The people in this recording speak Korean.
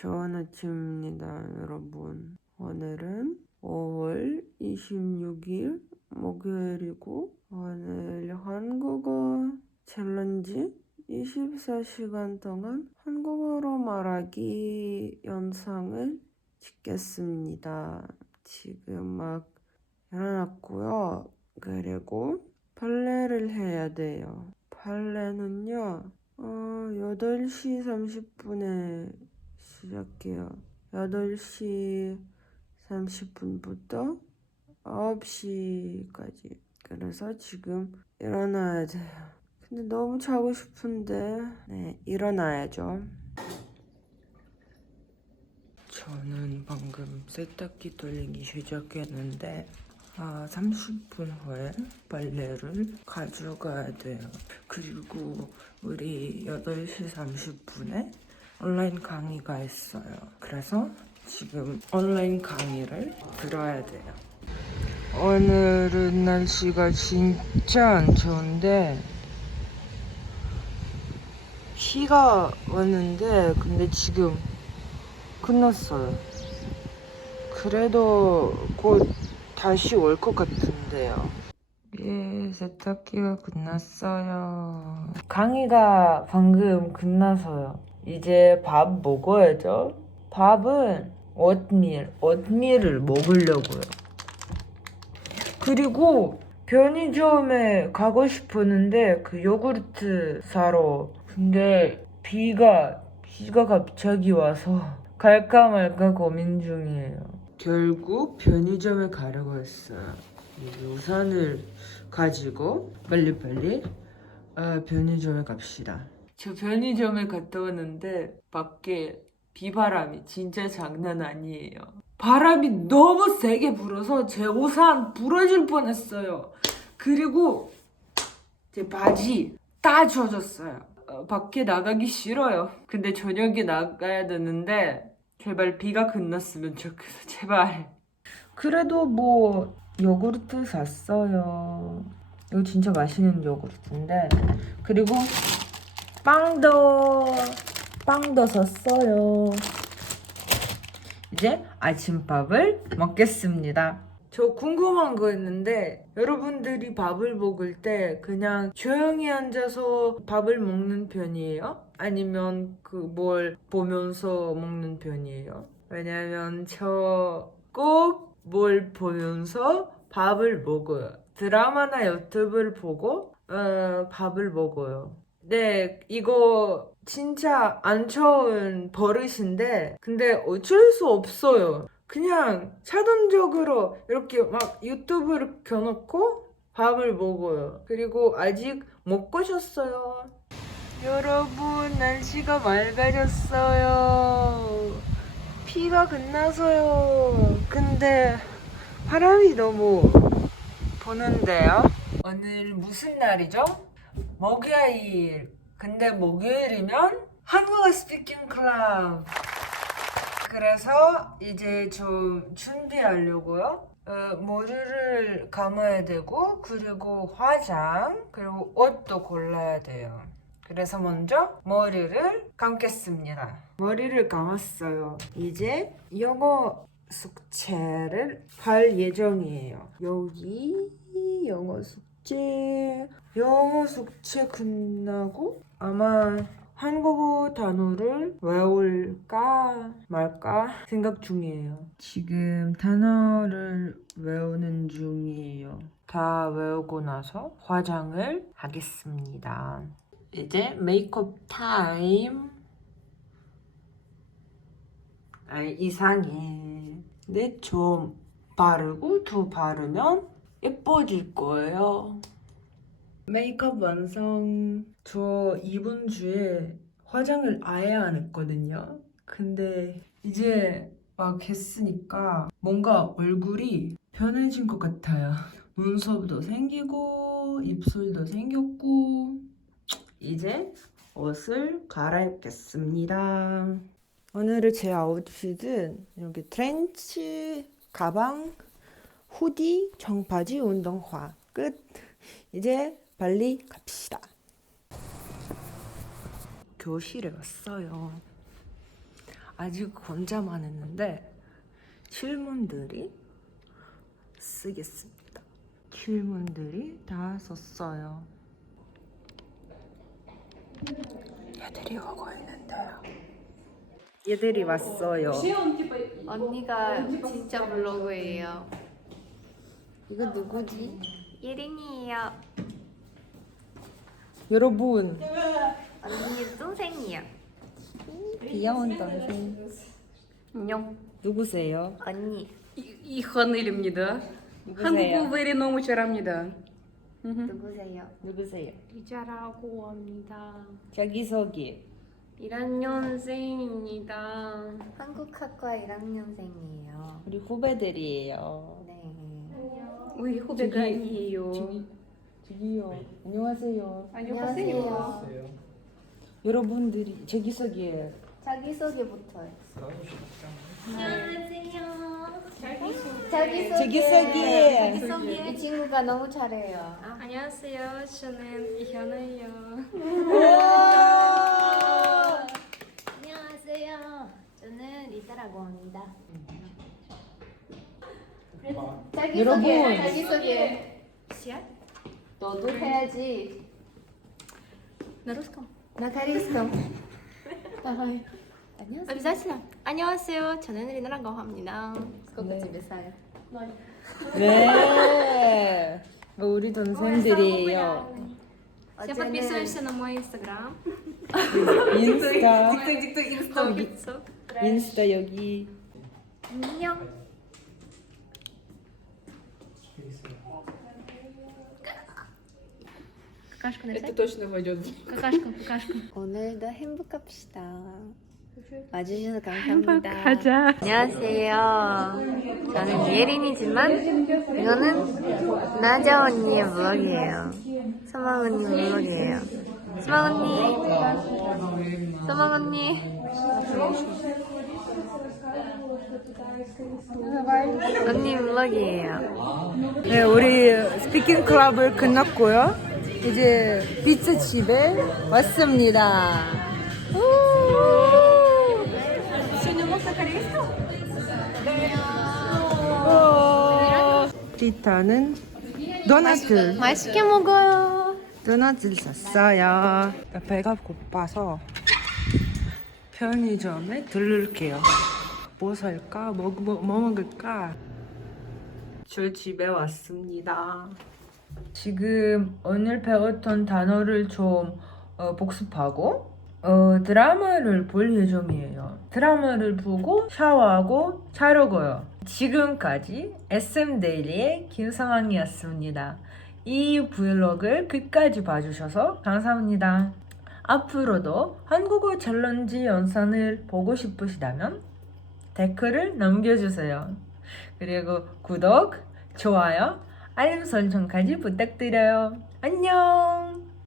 좋은 아침입니다, 여러분. 오늘은 5월 26일 목요일이고 오늘 한국어 챌린지 24시간 동안 한국어로 말하기 영상을 찍겠습니다. 지금 막 일어났고요. 그리고 빨래를 해야 돼요. 빨래는요. 어, 8시 30분에 시작해요. 8시 30분부터 9시까지. 그래서 지금 일어나야 돼요. 근데 너무 자고 싶은데, 네, 일어나야죠. 저는 방금 세탁기 돌리기 시작했는데, 아, 30분 후에 빨래를 가져가야 돼요. 그리고 우리 8시 30분에 온라인 강의가 있어요. 그래서 지금 온라인 강의를 들어야 돼요. 오늘은 날씨가 진짜 안 좋은데 비가 왔는데 근데 지금 끝났어요. 그래도 곧 다시 올 것 같은데요. 예, 세탁기가 끝났어요. 강의가 방금 끝나서요. 이제 밥 먹어야죠. 밥은 오트밀, 오트밀을 먹으려고요. 그리고 편의점에 가고 싶었는데 그 요구르트 사러. 근데 비가 비가 갑자기 와서 갈까 말까 고민 중이에요. 결국 편의점에 가려고 했어요. 이 우산을 가지고 빨리빨리 아, 편의점에 갑시다. 저 편의점에 갔다 왔는데 밖에 비바람이 진짜 장난 아니에요. 바람이 너무 세게 불어서 제 우산 부러질 뻔했어요. 그리고 제 바지 다 젖었어요. 어, 밖에 나가기 싫어요. 근데 저녁에 나가야 되는데 제발 비가 끝났으면 좋겠어. 제발. 그래도 뭐 요구르트 샀어요. 이거 진짜 맛있는 요구르트인데 그리고 빵도 빵도 샀어요. 이제 아침밥을 먹겠습니다. 저 궁금한 거 있는데 여러분들이 밥을 먹을 때 그냥 조용히 앉아서 밥을 먹는 편이에요? 아니면 그 뭘 보면서 먹는 편이에요? 왜냐면 저 꼭 뭘 보면서 밥을 먹어요. 드라마나 유튜브를 보고 어, 밥을 먹어요. 네, 이거 진짜 안 좋은 버릇인데, 근데 어쩔 수 없어요. 그냥 자동적으로 이렇게 막 유튜브를 켜놓고 밥을 먹어요. 그리고 아직 못 거셨어요. 여러분, 날씨가 맑아졌어요. 비가 끝나서요. 근데 바람이 너무 부는데요? 오늘 무슨 날이죠? 목요일. 근데 목요일이면 한국어 스피킹 클럽. 그래서 이제 좀 준비하려고요. 어, 머리를 감아야 되고 그리고 화장 그리고 옷도 골라야 돼요. 그래서 먼저 머리를 감겠습니다. 머리를 감았어요. 이제 영어 숙제를 할 예정이에요. 여기 영어 숙제 영어 숙제 끝나고 아마 한국어 단어를 외울까 말까 생각 중이에요. 지금 단어를 외우는 중이에요. 다 외우고 나서 화장을 하겠습니다. 이제 메이크업 타임. 아, 이상해. 근데 좀 바르고 더 바르면 예뻐질 거예요. 메이크업 완성. 저 이번 주에 화장을 아예 안 했거든요. 근데 이제 막 했으니까 뭔가 얼굴이 편해진 것 같아요. 눈썹도 생기고 입술도 생겼고 이제 옷을 갈아입겠습니다. 오늘의 제 아웃핏은 이렇게 트렌치 가방, 후디, 청바지, 운동화 끝. 이제 빨리 갑시다. 교실에 왔어요. 아직 혼자만 했는데 질문들이 쓰겠습니다. 질문들이 다 썼어요. 얘들이 오고 있는데요. 얘들이 왔어요. 언니가 진짜 블로그예요. 이거 누구지? 예린이에요. 여러분 언니 동생이요. 귀여운 동생 안녕. 누구세요? 언니. 이 헌일입니다. 누구세요? 한국어 very 너무 잘합니다. 누구세요? 누구세요? 리자라고 합니다. 자기소개 1학년생입니다. 한국학과 1학년생이에요. 우리 후배들이에요. 네. 우리 후배가 저기- 아니에요. 저기 저기요 안녕하세요. 안녕하세요. 여러분들이 자기소개 자기소개부터 해. 안녕하세요. 자기소개. 자기소개. 이 친구가 너무 잘해요. 아, 안녕하세요. 저는 이현아예요. 안녕하세요. 저는 리사라고 합니다. 자기소개. 여러분. 자기소개. 시야? 너도 해야지. На русском? 나 카리스컴. давай. 안녕하세요. Обязательно. 안녕하세요. 저는 리나라고 합니다. сколько тебе 살? 네 우리 동생들이에요 Все подписываемся на мой инстаграм. 인스타 диктуй инстаграм. 인스타 여기 안녕. Какашка Это точно войдет. Какашка, какашка. 오늘도 행복합시다. 와주셔서 감사합니다. 안녕하세요. 저는 예린이지만 이거는 나자 언니의 블로그예요. 서망 언니 블로그예요. 서망 언니, 서망 언니. 언니 블로그예요. 네 우리 스피킹 클럽을 끝났고요 이제 피자 집에 왔습니다 피타는 도넛을 맛있게 먹어요. 도넛을 샀어요. 배가 고파서 편의점에 들를게요. 뭐 살까? 뭐, 뭐, 뭐 먹을까? 저 집에 왔습니다. 지금 오늘 배웠던 단어를 좀 어, 복습하고 어, 드라마를 볼 예정이에요. 드라마를 보고 샤워하고 자려고요. 지금까지 SM 데일리의 김상황이었습니다. 이 브이로그를 끝까지 봐주셔서 감사합니다. 앞으로도 한국어 챌린지 영상을 보고 싶으시다면 댓글을 남겨주세요. 그리고 구독, 좋아요, 알림 설정까지 부탁드려요. 안녕!